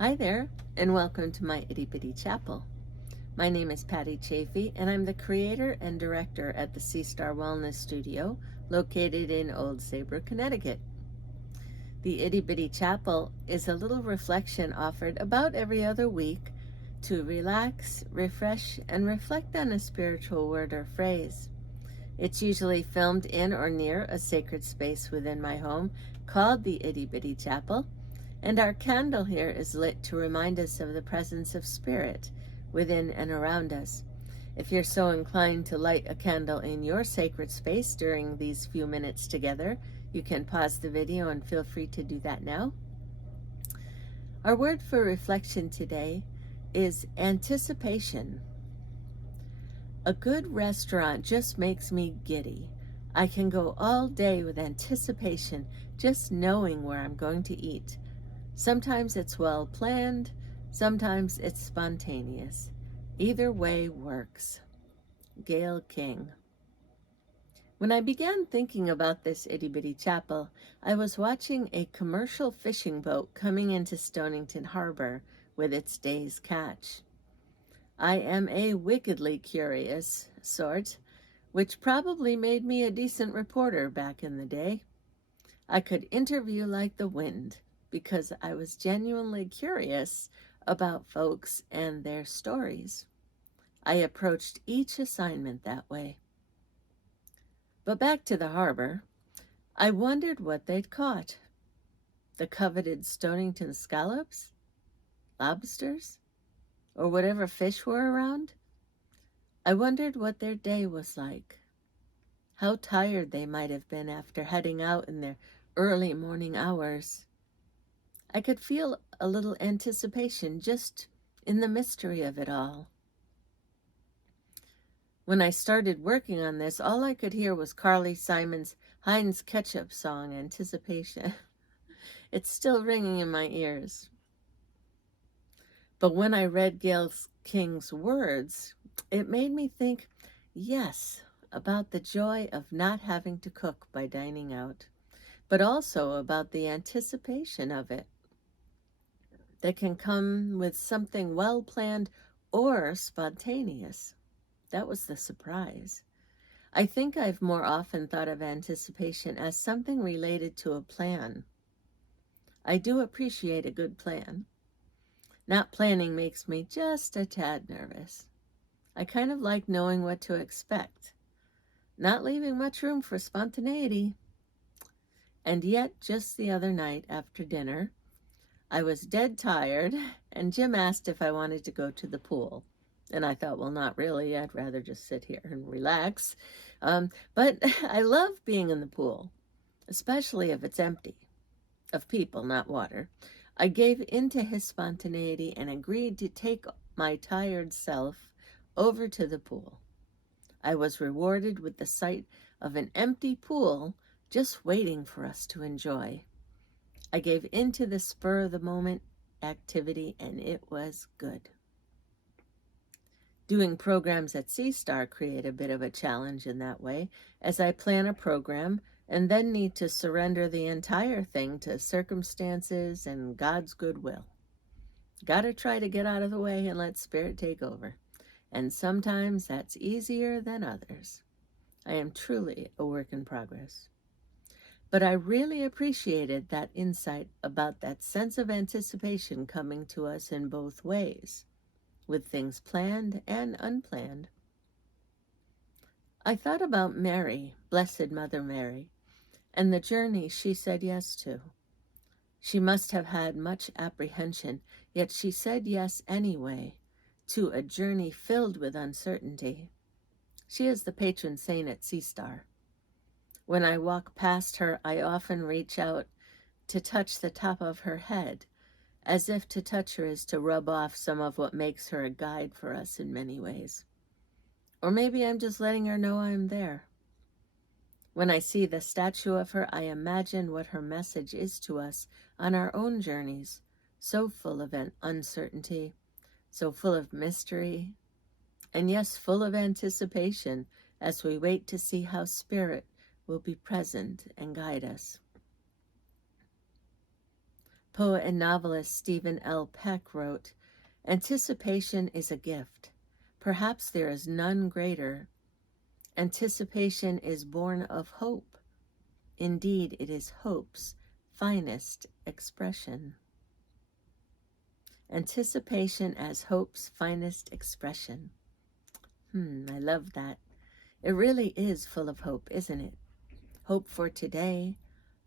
Hi there, and welcome to my Itty Bitty Chapel. My name is Patty Chafee, and I'm the creator and director at the Sea Star Wellness Studio, located in Old Saybrook, Connecticut. The Itty Bitty Chapel is a little reflection offered about every other week to relax, refresh, and reflect on a spiritual word or phrase. It's usually filmed in or near a sacred space within my home called the Itty Bitty Chapel, and our candle here is lit to remind us of the presence of spirit within and around us. If you're so inclined to light a candle in your sacred space during these few minutes together, you can pause the video and feel free to do that now. Our word for reflection today is anticipation. A good restaurant just makes me giddy. I can go all day with anticipation, just knowing where I'm going to eat. Sometimes it's well planned, sometimes it's spontaneous. Either way works. Gail King. When I began thinking about this itty bitty chapel, I was watching a commercial fishing boat coming into Stonington Harbor with its day's catch. I am a wickedly curious sort, which probably made me a decent reporter back in the day. I could interview like the wind because I was genuinely curious about folks and their stories. I approached each assignment that way. But back to the harbor, I wondered what they'd caught. The coveted Stonington scallops? Lobsters? Or whatever fish were around? I wondered what their day was like. How tired they might have been after heading out in their early morning hours. I could feel a little anticipation just in the mystery of it all. When I started working on this, all I could hear was Carly Simon's Heinz Ketchup song, Anticipation. It's still ringing in my ears. But when I read Gail King's words, it made me think, yes, about the joy of not having to cook by dining out, but also about the anticipation of it that can come with something well planned or spontaneous. That was the surprise. I think I've more often thought of anticipation as something related to a plan. I do appreciate a good plan. Not planning makes me just a tad nervous. I kind of like knowing what to expect, not leaving much room for spontaneity. And yet, just the other night after dinner, I was dead tired, and Jim asked if I wanted to go to the pool. And I thought, well, not really. I'd rather just sit here and relax. But I love being in the pool, especially if it's empty, of people, not water. I gave in to his spontaneity and agreed to take my tired self over to the pool. I was rewarded with the sight of an empty pool just waiting for us to enjoy. I gave in to the spur of the moment activity, and it was good. Doing programs at Sea Star create a bit of a challenge in that way, as I plan a program and then need to surrender the entire thing to circumstances and God's goodwill. Gotta try to get out of the way and let Spirit take over. And sometimes that's easier than others. I am truly a work in progress. But I really appreciated that insight about that sense of anticipation coming to us in both ways, with things planned and unplanned. I thought about Mary, Blessed Mother Mary, and the journey she said yes to. She must have had much apprehension, yet she said yes anyway to a journey filled with uncertainty. She is the patron saint at Sea Star. When I walk past her, I often reach out to touch the top of her head, as if to touch her is to rub off some of what makes her a guide for us in many ways. Or maybe I'm just letting her know I'm there. When I see the statue of her, I imagine what her message is to us on our own journeys, so full of uncertainty, so full of mystery, and yes, full of anticipation as we wait to see how Spirit will be present and guide us. Poet and novelist Stephen L. Peck wrote, "Anticipation is a gift. Perhaps there is none greater. Anticipation is born of hope. Indeed, it is hope's finest expression." Anticipation as hope's finest expression. I love that. It really is full of hope, isn't it? Hope for today,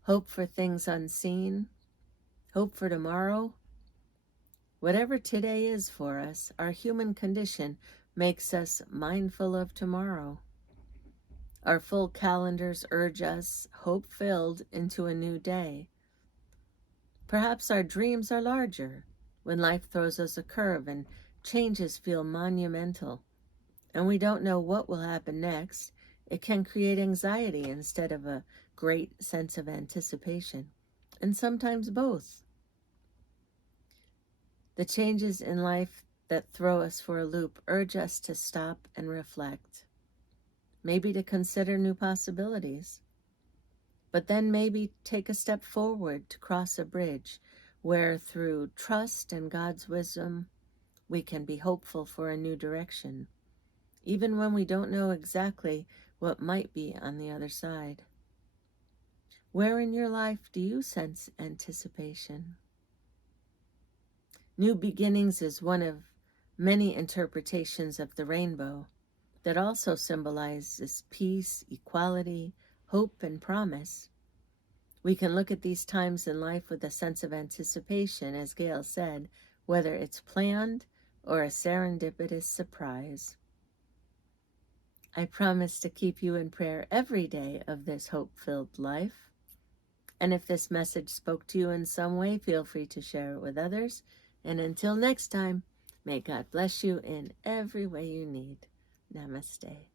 hope for things unseen, hope for tomorrow. Whatever today is for us, our human condition makes us mindful of tomorrow. Our full calendars urge us, hope-filled, into a new day. Perhaps our dreams are larger when life throws us a curve and changes feel monumental, and we don't know what will happen next. It can create anxiety instead of a great sense of anticipation, and sometimes both. The changes in life that throw us for a loop urge us to stop and reflect, maybe to consider new possibilities, but then maybe take a step forward to cross a bridge where, through trust and God's wisdom, we can be hopeful for a new direction, even when we don't know exactly what might be on the other side. Where in your life do you sense anticipation? New beginnings is one of many interpretations of the rainbow that also symbolizes peace, equality, hope, and promise. We can look at these times in life with a sense of anticipation, as Gail said, whether it's planned or a serendipitous surprise. I promise to keep you in prayer every day of this hope-filled life. And if this message spoke to you in some way, feel free to share it with others. And until next time, may God bless you in every way you need. Namaste.